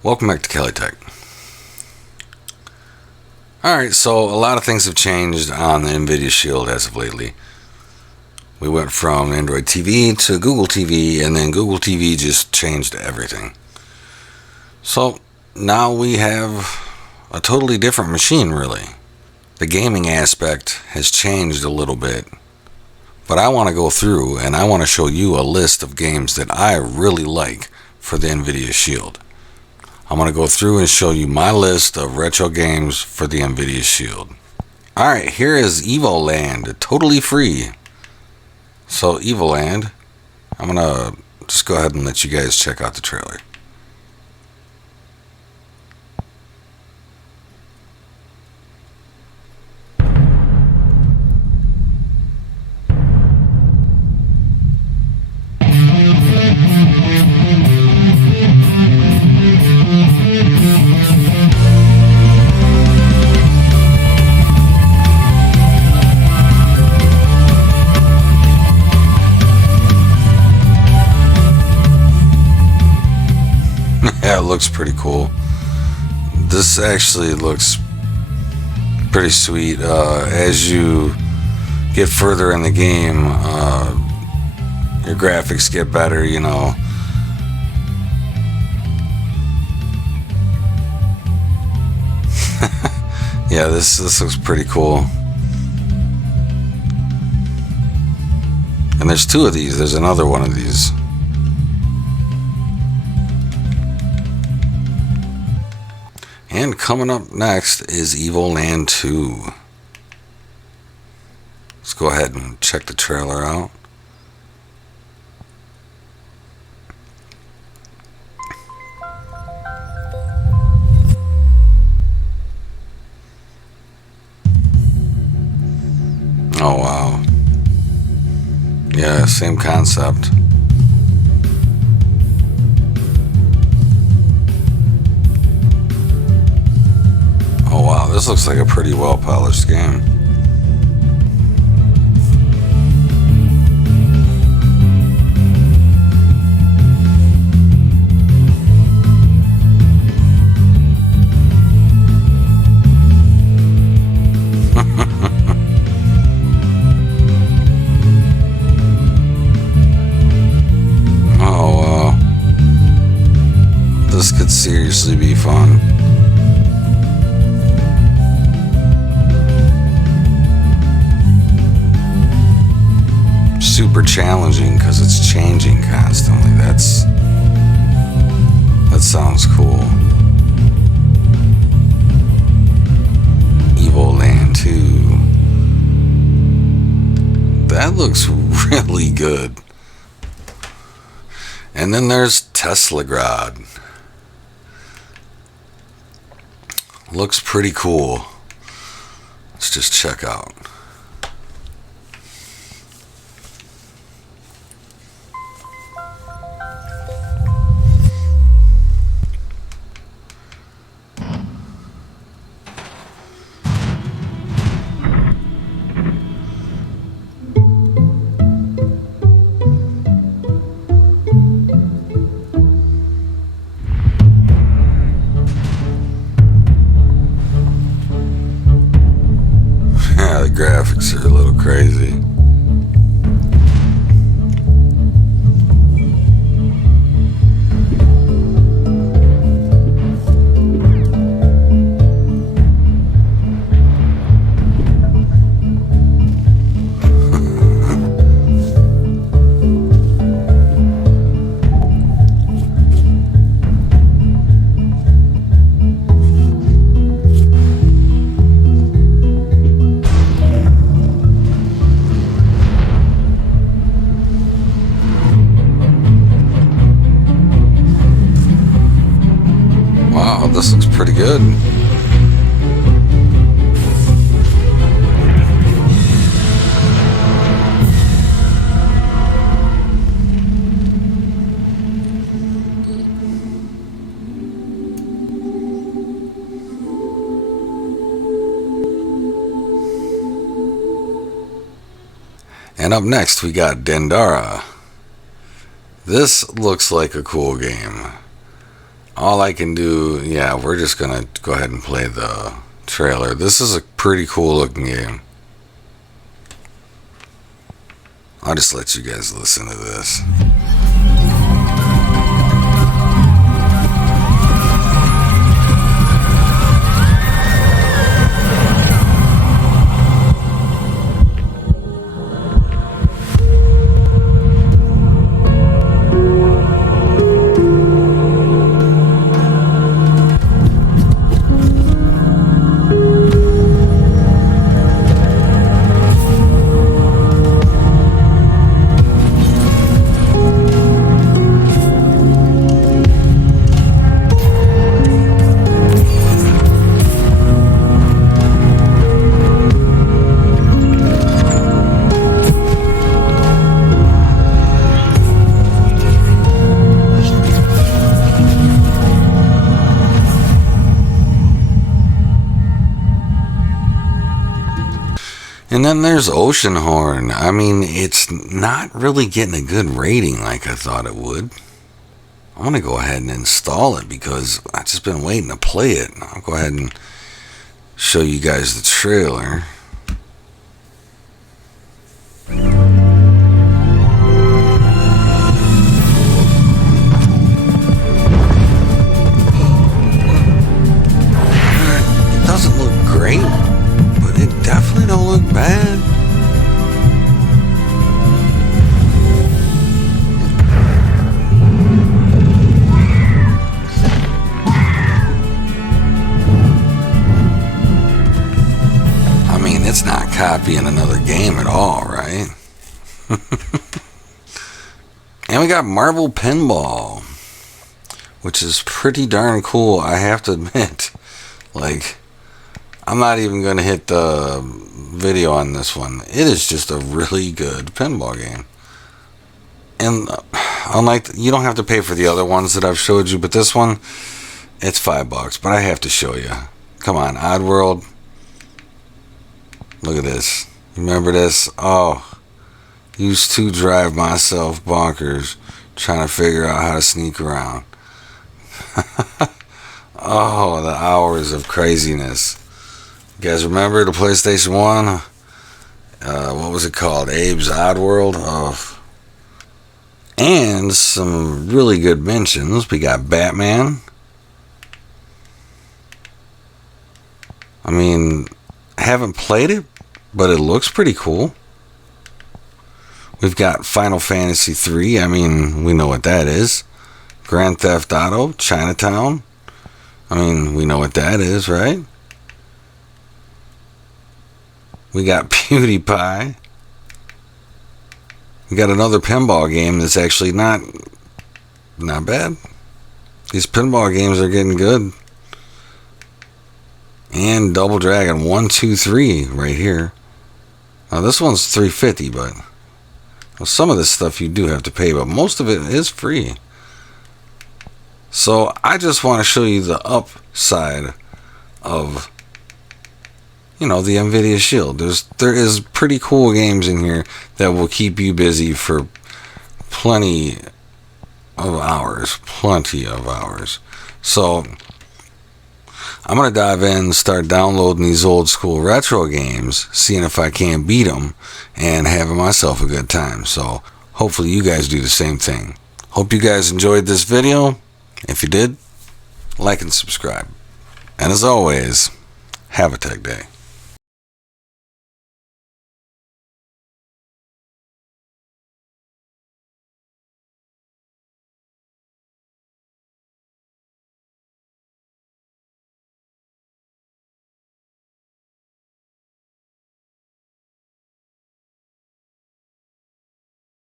Welcome back to Kelly Tech. Alright, so a lot of things have changed on the Nvidia Shield as of lately. We went from Android TV to Google TV, and then Google TV just changed everything. So now we have a totally different machine, really. The gaming aspect has changed a little bit. But I want to go through and I want to show you a list of games that I really like for the Nvidia Shield. I'm going to go through and show you my list of retro games for the Nvidia Shield. Alright, here is Evoland, totally free. So Evoland, I'm going to just go ahead and let you guys check out the trailer. Yeah, it looks pretty cool. This actually looks pretty sweet. As you get further in the game, your graphics get better, you know. Yeah, this looks pretty cool. And there's two of these. There's another one of these. And coming up next is Evoland 2. Let's go ahead and check the trailer out. Oh wow. Yeah, same concept. Oh wow, this looks like a pretty well polished game. Oh wow. This could seriously be fun. Super challenging because it's changing constantly. That sounds cool. Evoland 2. That looks really good. And then there's Teslagrad. Looks pretty cool. Let's just check out. The graphics are a little crazy. Wow, this looks pretty good. And up next we got Dendara. This looks like a cool game. all I can do, yeah, we're just gonna go ahead and play the trailer. This is a pretty cool looking game. I'll just let you guys listen to this. And then there's Oceanhorn. I mean, it's not really getting a good rating like I thought it would. I'm going to go ahead and install it because I've just been waiting to play it. I'll go ahead and show you guys the trailer. It doesn't look great, but it definitely don't look bad. I mean, it's not copying another game at all, right? And we got Marvel Pinball, which is pretty darn cool, I have to admit. Like, I'm not even going to hit the video on this one. It is just a really good pinball game. And unlike, you don't have to pay for the other ones that I've showed you, but this one, it's $5. But I have to show you. Come on, Oddworld. Look at this. Remember this? Oh, used to drive myself bonkers trying to figure out how to sneak around. Oh, the hours of craziness. You guys remember the PlayStation 1? What was it called? Abe's Oddworld? Oh. And some really good mentions. We got Batman. I mean, I haven't played it, but it looks pretty cool. We've got Final Fantasy 3. I mean, we know what that is. Grand Theft Auto, Chinatown. I mean, we know what that is, right? We got PewDiePie. We got another pinball game that's actually not bad. These pinball games are getting good. And Double Dragon 1, 2, 3 right here. Now this one's $3.50, but well, some of this stuff you do have to pay, but most of it is free. So I just want to show you the upside of, you know, the Nvidia Shield. There is pretty cool games in here that will keep you busy for plenty of hours. So I'm going to dive in and start downloading these old school retro games, seeing if I can't beat them, and having myself a good time. So hopefully you guys do the same thing. Hope you guys enjoyed this video. If you did, like and subscribe. And as always, have a tech day.